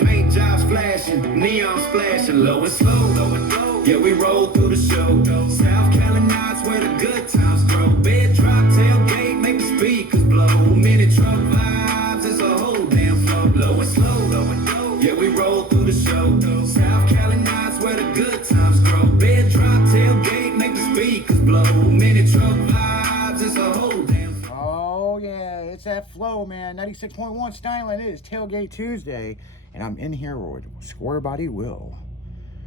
Paint jobs flashing, neon splashing, low and slow. Yeah, we roll through the show. South Carolina's where the good times grow. Bed drop, tailgate, make the speakers blow. Mini truck vibes, it's a whole damn flow. Low and slow. Yeah, we roll through the show. South Carolina's where the good times grow. Bed drop, tailgate, make the speakers blow. Mini truck vibes, it's a whole damn flow. Oh yeah, it's that flow, man. 96.1 styling. It is Tailgate Tuesday, and I'm in here with Square Body Will.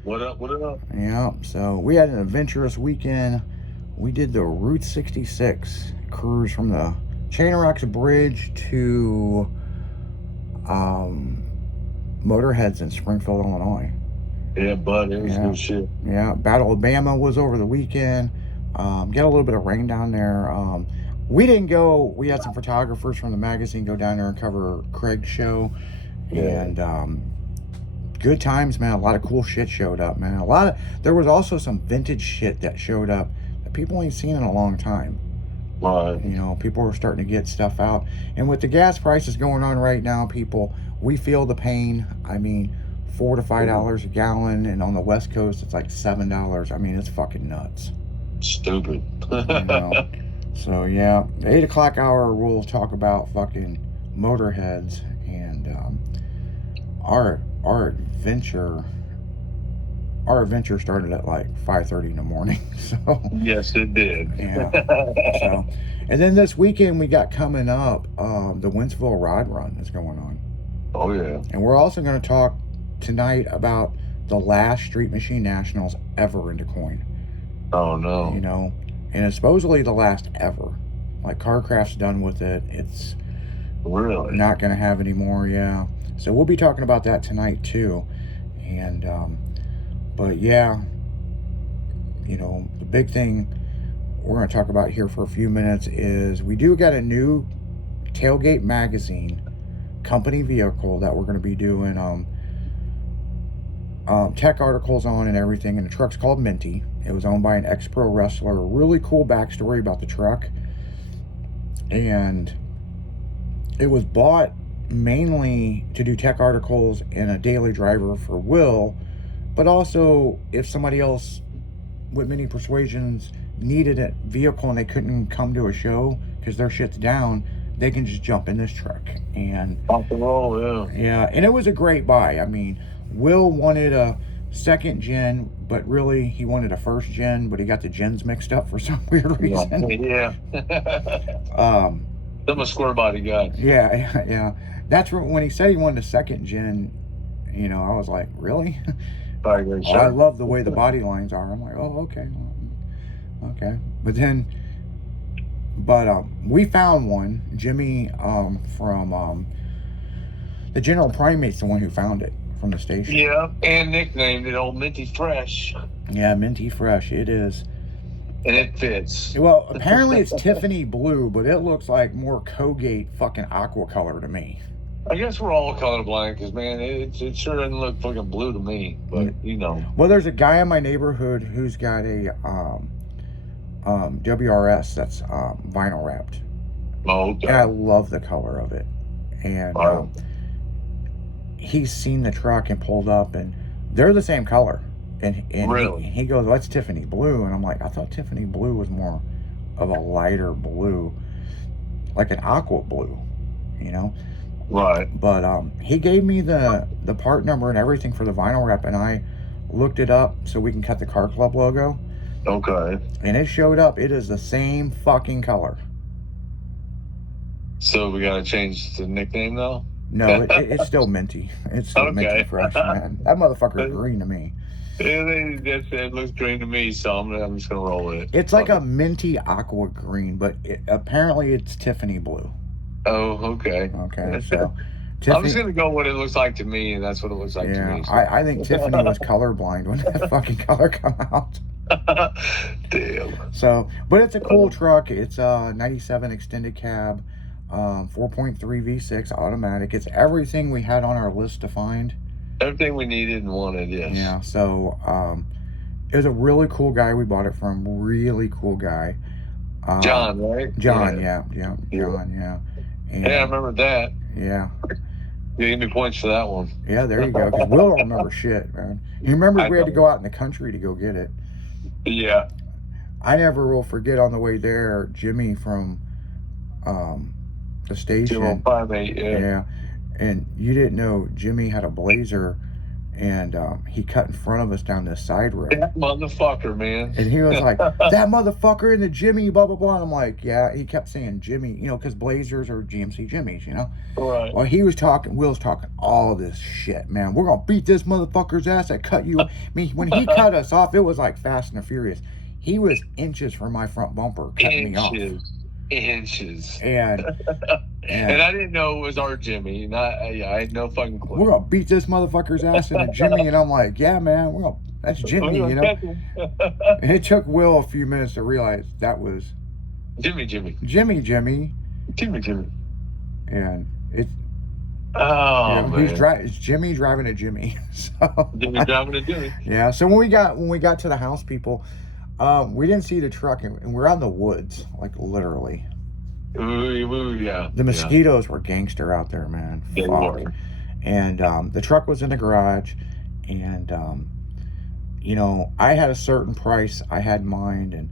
What up, what up? Yeah, so we had an adventurous weekend. We did the Route 66 cruise from the Chain Rocks Bridge to Motorheads in Springfield, Illinois. Yeah, bud, it was good shit. Yeah, Battle of Bama was over the weekend. Got a little bit of rain down there. We didn't go. We had some photographers from the magazine go down there and cover Craig's show. Yeah. And good times, man. A lot of cool shit showed up, man. There was also some vintage shit that showed up that people ain't seen in a long time. Right. You know, people are starting to get stuff out. And with the gas prices going on right now, people, we feel the pain. I mean, $4 to $5 a gallon, and on the West Coast, it's like $7. I mean, it's fucking nuts. Stupid. You know? So, yeah, the 8 o'clock hour, we'll talk about fucking Motorheads and our adventure started at like 5:30 in the morning. So Yes, it did. yeah. So, and then this weekend we got coming up the Wentzville Rod Run is going on. Oh yeah. And we're also going to talk tonight about the last Street Machine Nationals ever in DeCoin. Oh no. You know, and it's supposedly the last ever. Like Carcraft's done with it. It's Really? not going to have any more. Yeah. So we'll be talking about that tonight too. And but yeah, you know, the big thing we're going to talk about here for a few minutes is we do got a new Tailgate magazine company vehicle that we're going to be doing tech articles on and everything, and the truck's called Minty. It was owned by an ex-pro wrestler. A really cool backstory about the truck, and it was bought mainly to do tech articles and a daily driver for Will, but also if somebody else with many persuasions needed a vehicle and they couldn't come to a show because their shit's down, they can just jump in this truck. And Off the roll, yeah, and it was a great buy. I mean, Will wanted a second gen, but really he wanted a first gen, but he got the gens mixed up for some weird reason. Yeah. I'm a square body guy. Yeah. That's when he said he wanted a second gen, you know, I was like, really? I agree, Oh, I love the way the body lines are. I'm like, oh, okay. But we found one. Jimmy from the General Primate's the one who found it from the station. Yeah, and nicknamed it Old Minty Fresh. Yeah, Minty Fresh. It is. And it fits. Well, apparently it's Tiffany blue, but it looks like more Colgate fucking aqua color to me. I guess we're all colorblind because, man, it sure doesn't look fucking blue to me. But, you know. Well, there's a guy in my neighborhood who's got a WRS that's vinyl wrapped. Oh, okay. And I love the color of it. And he's seen the truck and pulled up, and they're the same color. And really? he goes, well, that's Tiffany blue. And I'm like, I thought Tiffany blue was more of a lighter blue, like an aqua blue, you know? Right. But he gave me the part number and everything for the vinyl wrap, and I looked it up so we can cut the Car Club logo. Okay. And it showed up. It is the same fucking color. So we got to change the nickname now? No, it's still Minty. It's still Okay. Minty Fresh, man. That motherfucker's green to me. Yeah, it looks green to me, so I'm just going to roll with it. It's like a minty aqua green, but apparently it's Tiffany blue. Oh, okay. Okay, so I'm just going to go what it looks like to me, and that's what it looks like to me. So. I think Tiffany was colorblind when that fucking color come out. Damn. So, but it's a cool truck. It's a 97 extended cab, 4.3 V6 automatic. It's everything we had on our list to find. Everything we needed and wanted, yes. Yeah, so it was a really cool guy we bought it from. Really cool guy. John, right? John, yeah. John, yeah. And, yeah, I remember that. Yeah. Yeah, give me points for that one. Yeah, there you go. Because Will don't remember shit, man. He remembers I we had to know. go out in the country to go get it. Yeah. I never will forget on the way there, Jimmy from the station. Primate, yeah. Yeah, and you didn't know Jimmy had a Blazer, and he cut in front of us down this side road. That motherfucker, man. And he was like, that motherfucker in the Jimmy, blah, blah, blah. And I'm like, yeah. He kept saying Jimmy, because Blazers are GMC Jimmys, Right. Well, Will's talking all this shit, man. We're going to beat this motherfucker's ass that cut you. I mean, when he cut us off, it was like Fast and the Furious. He was inches from my front bumper cutting me off. Inches. And I didn't know it was our Jimmy. I had no fucking clue. We're going to beat this motherfucker's ass in a Jimmy. And I'm like, yeah, man, that's Jimmy, And it took Will a few minutes to realize that was Jimmy. Jimmy. And it's man. it's Jimmy driving a Jimmy. So Jimmy driving a Jimmy. Yeah. So when we got to the house, people, we didn't see the truck, and we're out in the woods, like literally. Ooh, yeah. The mosquitoes were gangster out there, man. They were. And the truck was in the garage, and I had a certain price I had in mind, and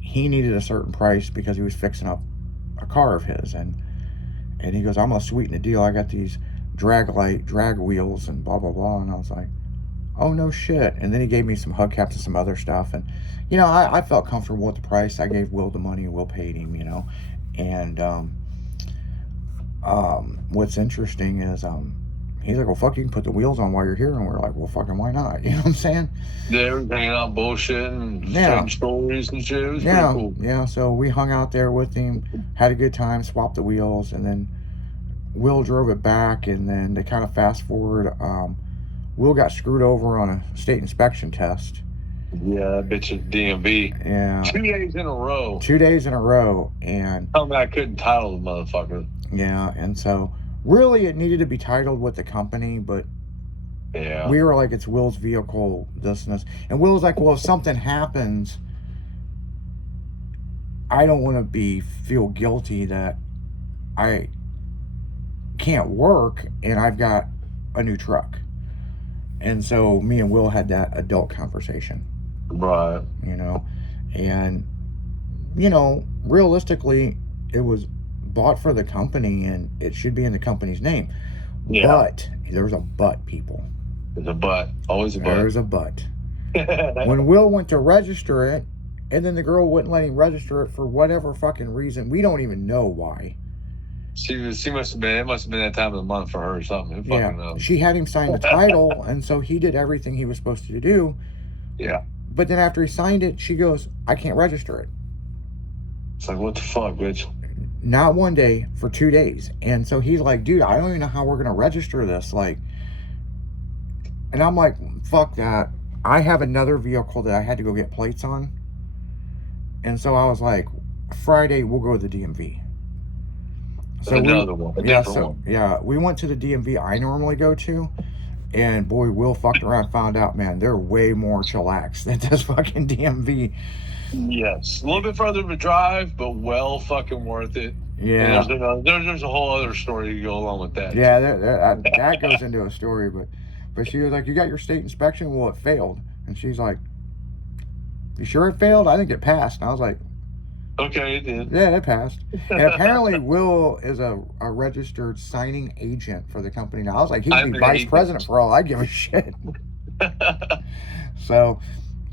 he needed a certain price because he was fixing up a car of his, and he goes, I'm gonna sweeten the deal. I got these drag wheels and blah blah blah. And I was like, oh no shit. And then he gave me some hubcaps and some other stuff, and I felt comfortable with the price. I gave Will the money, and Will paid him, and what's interesting is he's like, well, fuck, you can put the wheels on while you're here. And we're like, well, fucking, why not? You know what I'm saying? They were hanging out bullshitting and telling stories and shit. It was pretty cool. Yeah, so we hung out there with him, had a good time, swapped the wheels, and then Will drove it back, and then they kind of fast forward. Will got screwed over on a state inspection test. Yeah, that bitch is DMV. Yeah. 2 days in a row. 2 days in a row, and... Tell me I couldn't title the motherfucker. Yeah, and so... Really, it needed to be titled with the company, but yeah, we were like, it's Will's vehicle, this and this. And Will was like, well, if something happens, I don't want to feel guilty that I can't work and I've got a new truck. And so me and Will had that adult conversation. Right. And, realistically, it was bought for the company and it should be in the company's name. Yeah. But there's a but, people. There's a but. Always a but. There's a but. When Will went to register it, and then the girl wouldn't let him register it for whatever fucking reason. We don't even know why. She must have been, it must have been that time of the month for her or something. Who fucking knows? She had him sign the title, and so he did everything he was supposed to do. Yeah. But then after he signed it, she goes, I can't register it. It's like, what the fuck, bitch? Not 1 day, for 2 days. And so he's like, dude, I don't even know how we're going to register this. And I'm like, fuck that. I have another vehicle that I had to go get plates on. And so I was like, Friday, we'll go to the DMV. So another one. We went to the DMV I normally go to. And boy, Will fucked around, found out, man, they're way more chillax than this fucking DMV. Yes, a little bit further of a drive, but well fucking worth it. Yeah, and there's a whole other story to go along with that. Yeah, that goes into a story, but she was like, "You got your state inspection? Well, it failed." And she's like, "You sure it failed? I think it passed." And I was like, "Okay, it did." Yeah, it passed. And apparently, Will is a registered signing agent for the company now. I was like, he could be vice president for all I give a shit. So.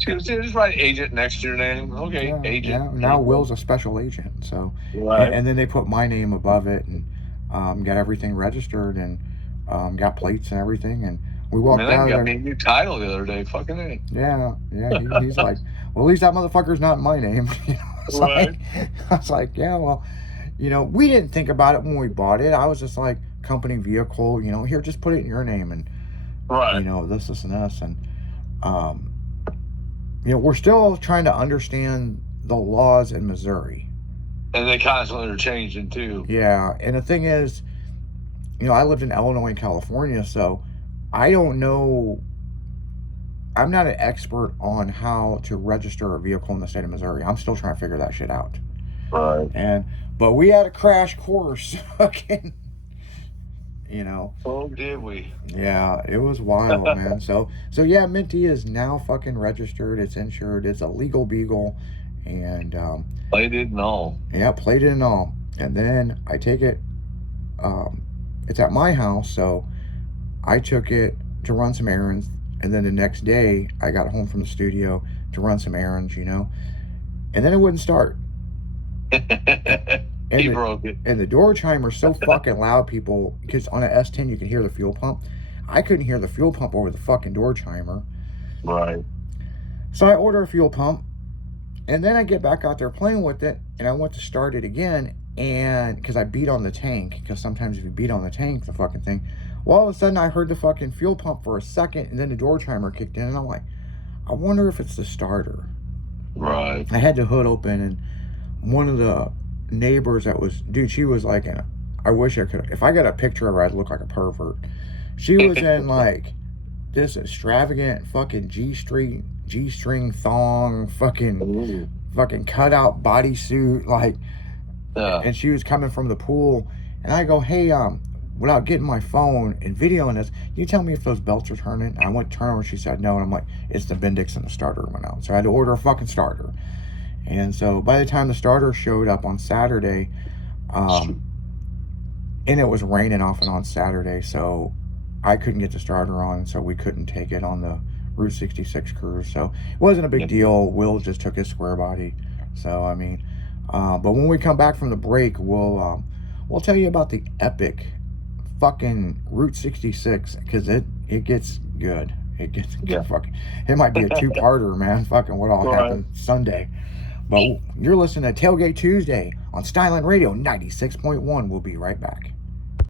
Just write agent next to your name. Okay, yeah, agent. Yeah. Now Will's a special agent. So, right. And then they put my name above it and got everything registered and got plates and everything. And we walked out there. Got me a new title the other day. Fucking A. Yeah. He's like, well, at least that motherfucker's not in my name. Right. I was like, yeah, well, we didn't think about it when we bought it. I was just like, company vehicle, here, just put it in your name and, right. This and this. And, we're still trying to understand the laws in Missouri. And they constantly are changing, too. Yeah, and the thing is, I lived in Illinois and California, so I don't know. I'm not an expert on how to register a vehicle in the state of Missouri. I'm still trying to figure that shit out. Right. But we had a crash course. you know. Oh, did we? Yeah, it was wild, man. So yeah, Minty is now fucking registered. It's insured. It's a legal beagle, and Played it and all. yeah, played it and all. And then I take it. It's at my house, so I took it to run some errands, and then the next day I got home from the studio to run some errands, you know, and then it wouldn't start. And He the, broke it. and the door chimer's so fucking loud, people, because on an S10 you can hear the fuel pump. I couldn't hear the fuel pump over the fucking door chimer. Right. So I order a fuel pump, and then I get back out there playing with it, and I went to start it again, and because I beat on the tank, because sometimes if you beat on the tank, the fucking thing, well, all of a sudden I heard the fucking fuel pump for a second, and then the door chimer kicked in, and I'm like, I wonder if it's the starter. Right. I had the hood open, and one of the neighbors that was, dude, she was like, I wish I could, if I got a picture of her, I'd look like a pervert. She was in like this extravagant fucking G-string thong, fucking cutout bodysuit, like, Yeah. and she was coming from the pool, and I go, hey, without getting my phone and videoing this, you tell me if those belts are turning? And I went to turn over, she said no, and I'm like, it's the Bendix and the starter went out. So I had to order a fucking starter. And so by the time the starter showed up on Saturday, and it was raining off and on Saturday, so I couldn't get the starter on, so we couldn't take it on the Route 66 cruise. So it wasn't a big deal. Will just took his square body. So I mean, but when we come back from the break, we'll tell you about the epic fucking Route 66, because it gets good. It gets fucking. It might be a two-parter, man. Fucking what all happened Sunday. But you're listening to Tailgate Tuesday on Styling Radio 96.1. We'll be right back.